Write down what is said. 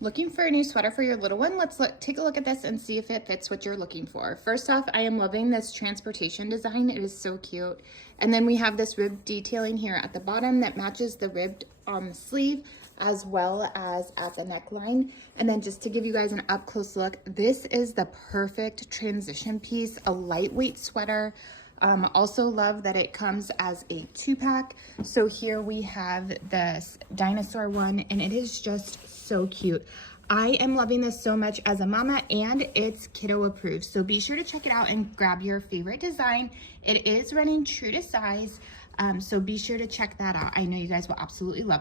Looking for a new sweater for your little one? Take a look at this and see if it fits what you're looking for. First off, I am loving this transportation design. It is so cute. And then we have this ribbed detailing here at the bottom that matches the ribbed on the sleeve as well as at the neckline. And then just to give you guys an up close look, this is the perfect transition piece, a lightweight sweater. Also love that it comes as a 2-pack. So here we have this Dinosaur one, and it is just so cute. I am loving this so much as a mama, and it's kiddo approved. So be sure to check it out and grab your favorite design. It is running true to size. So be sure to check that out. I know you guys will absolutely love it.